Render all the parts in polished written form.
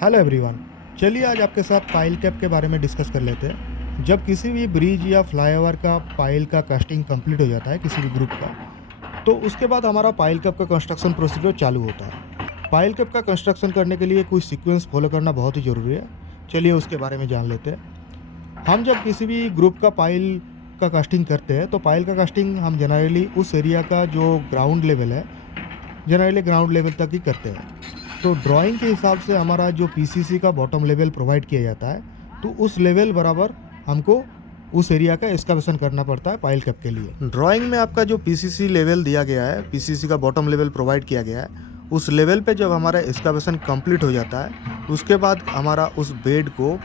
Hello everyone. चलिए आज आपके साथ पाइल कैप के बारे में डिस्कस कर लेते हैं। जब किसी भी ब्रिज या फ्लाईओवर का पाइल का कास्टिंग कंप्लीट हो जाता है किसी भी ग्रुप का, तो उसके बाद हमारा पाइल कैप का कंस्ट्रक्शन प्रोसीजर चालू होता है। पाइल कैप का कंस्ट्रक्शन करने के लिए कुछ सीक्वेंस फॉलो करना बहुत ही ज़रूरी है। चलिए उसके बारे में जान लेते हैं। हम जब किसी भी ग्रुप का पाइल का कास्टिंग करते हैं तो पाइल का कास्टिंग हम जनरली उस एरिया का जो ग्राउंड लेवल है, जनरली ग्राउंड लेवल तक ही करते हैं। तो ड्राइंग के हिसाब से हमारा जो पीसीसी का बॉटम लेवल प्रोवाइड किया जाता है, तो उस लेवल बराबर हमको उस एरिया का एक्सकवेशन करना पड़ता है पाइल कैप के लिए। ड्राइंग में आपका जो पीसीसी लेवल दिया गया है, पीसीसी का बॉटम लेवल प्रोवाइड किया गया है, उस लेवल पे जब हमारा एक्सकवेशन कंप्लीट हो जाता है, उसके बाद हमारा उस बेड को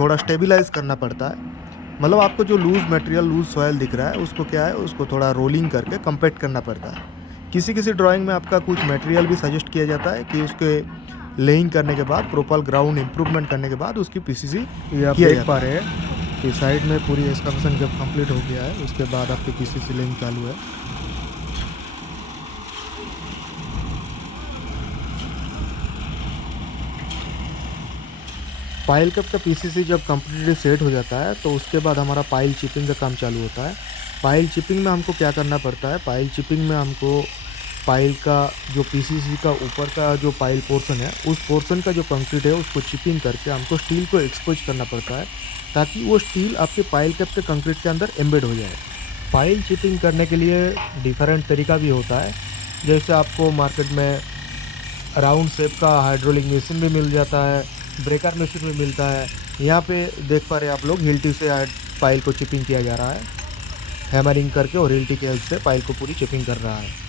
थोड़ा स्टेबलाइज करना पड़ता है। मतलब आपको जो लूज़ मटेरियल, लूज़ सॉयल दिख रहा है, उसको क्या है, उसको थोड़ा रोलिंग करके कंपैक्ट करना पड़ता है। किसी किसी ड्राइंग में आपका कुछ मटेरियल भी सजेस्ट किया जाता है कि उसके लेइंग करने के बाद, प्रॉपर ग्राउंड इम्प्रूवमेंट करने के बाद उसकी पीसीसी ये आप देख पा रहे हैं कि साइड में पूरी एक्सकवेशन जब कंप्लीट हो गया है, उसके बाद आपकी पीसीसी लेइंग चालू है। पाइल कैप का पीसीसी जब कम्प्लीटली सेट हो जाता है तो उसके बाद हमारा पाइल चिपिंग का काम चालू होता है। पाइल चिपिंग में हमको क्या करना पड़ता है, पाइल चिपिंग में हमको पाइल का जो पीसीसी का ऊपर का जो पाइल पोर्शन है, उस पोर्शन का जो कंक्रीट है उसको चिपिंग करके हमको स्टील को एक्सपोज करना पड़ता है, ताकि वो स्टील आपके पाइल कैप के कंक्रीट के अंदर एम्बेड हो जाए। पाइल चिपिंग करने के लिए डिफरेंट तरीका भी होता है। जैसे आपको मार्केट में राउंड शेप का हाइड्रोलिक मशीन भी मिल जाता है, ब्रेकर मशीन भी मिलता है। यहाँ पे देख पा रहे हैं आप लोग, हिल्टी से पाइल को चिपिंग किया जा रहा है, हैमरिंग करके, और हिल्टी के हेल्प से पाइल को पूरी चिपिंग कर रहा है।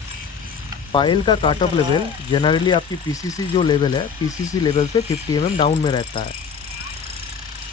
पाइल का काटअप लेवल जनरली आपकी पीसीसी जो लेवल है, पीसीसी लेवल से 50 mm डाउन में रहता है।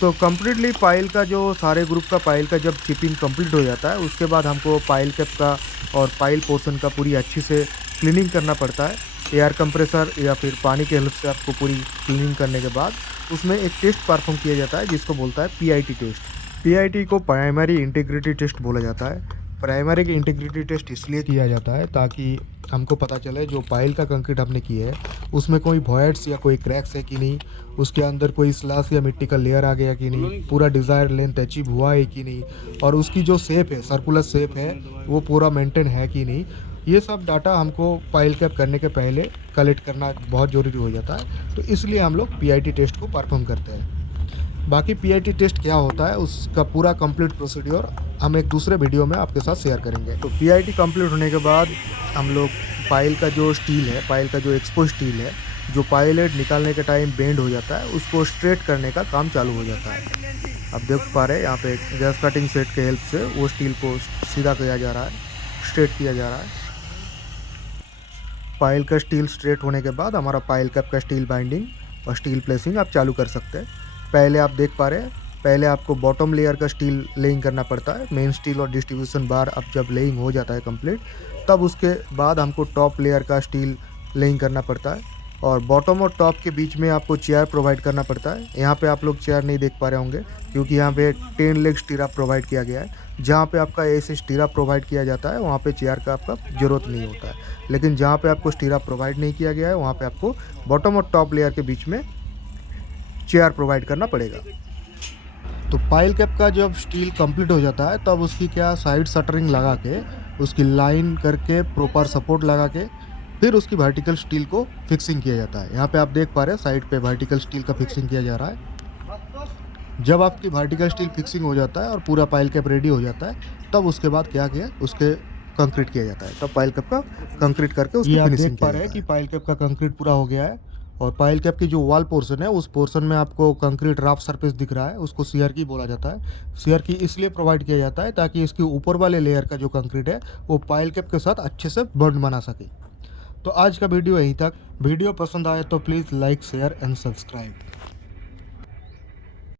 तो कम्प्लीटली पाइल का जो सारे ग्रुप का पाइल का जब चिपिंग कंप्लीट हो जाता है, उसके बाद हमको पाइल कैप का और पाइल पोर्शन का पूरी अच्छी से क्लीनिंग करना पड़ता है। एयर कंप्रेसर या फिर पानी के हेल्प से आपको पूरी क्लीनिंग करने के बाद उसमें एक टेस्ट परफॉर्म किया जाता है जिसको बोलता है पीआईटी टेस्ट। पीआईटी को प्राइमरी इंटीग्रिटी टेस्ट बोला जाता है। प्राइमरी इंटीग्रिटी टेस्ट इसलिए किया जाता है ताकि हमको पता चले जो पाइल का कंक्रीट आपने किया है उसमें कोई वॉइड्स या कोई क्रैक्स है कि नहीं, उसके अंदर कोई स्लैश या मिट्टी का लेयर आ गया कि नहीं, पूरा डिज़ायर लेंथ अचीव हुआ है कि नहीं, और उसकी जो शेप है, सर्कुलर शेप है, वो पूरा मेंटेन है कि नहीं। ये सब डाटा हमको पाइल कैप करने के पहले कलेक्ट करना बहुत ज़रूरी हो जाता है। तो इसलिए हम लोग पीआईटी टेस्ट को परफॉर्म करते हैं। बाकी पीआईटी टेस्ट क्या होता है, उसका पूरा कंप्लीट प्रोसीड्योर हम एक दूसरे वीडियो में आपके साथ शेयर करेंगे। तो पीआईटी कंप्लीट होने के बाद हम लोग पाइल का जो स्टील है, पाइल का जो एक्सपोज स्टील है, जो पाइल हेड निकालने के टाइम बेंड हो जाता है, उसको स्ट्रेट करने का काम चालू हो जाता है। आप देख पा रहे हैं यहाँ पे गैस कटिंग सेट के हेल्प से वो स्टील को सीधा किया जा रहा है, स्ट्रेट किया जा रहा है। पाइल का स्टील स्ट्रेट होने के बाद हमारा पाइल कैप का स्टील बाइंडिंग और स्टील प्लेसिंग आप चालू कर सकते हैं। पहले आप देख पा रहे हैं, पहले आपको बॉटम लेयर का स्टील लेइंग करना पड़ता है। मेन स्टील और डिस्ट्रीब्यूशन बार अब जब लेइंग हो जाता है कंप्लीट, तब उसके बाद हमको टॉप लेयर का स्टील लेइंग करना पड़ता है, और बॉटम और टॉप के बीच में आपको चेयर प्रोवाइड करना पड़ता है। यहाँ पे आप लोग चेयर नहीं देख पा रहे होंगे क्योंकि यहाँ पे 10 लेग स्टीरा प्रोवाइड किया गया है। जहाँ पे आपका ऐसे स्टीरा प्रोवाइड किया जाता है वहाँ पे चेयर का आपका ज़रूरत नहीं होता है, लेकिन जहाँ पे आपको स्टीरा प्रोवाइड नहीं किया गया है वहाँ पे आपको बॉटम और टॉप लेयर के बीच में चेयर प्रोवाइड करना पड़ेगा। तो पाइल कैप का जब स्टील कंप्लीट हो जाता है तब उसकी क्या साइड शटरिंग लगा के, उसकी लाइन करके, प्रॉपर सपोर्ट लगा के, फिर उसकी वर्टिकल स्टील को फिक्सिंग किया जाता है। यहाँ पे आप देख पा रहे हैं साइड पे वर्टिकल स्टील का फिक्सिंग किया जा रहा है। जब आपकी वर्टिकल स्टील फिक्सिंग हो जाता है और पूरा पाइल कैप रेडी हो जाता है, तब उसके बाद क्या किया, उसके कंक्रीट किया जाता है। तब पाइल कैप का कंक्रीट करके उसकी फिनिशिंग किया जाता है। देख पा रहे हैं कि पाइल कैप का कंक्रीट पूरा हो गया है, और पाइल कैप की जो वॉल पोर्शन है, उस पोर्शन में आपको कंक्रीट रफ सरफेस दिख रहा है, उसको सीआर की बोला जाता है। सीआर की इसलिए प्रोवाइड किया जाता है ताकि इसके ऊपर वाले लेयर का जो कंक्रीट है वो पाइल कैप के साथ अच्छे से बॉन्ड बना सके। तो आज का वीडियो यहीं तक। वीडियो पसंद आए तो please like, share and subscribe.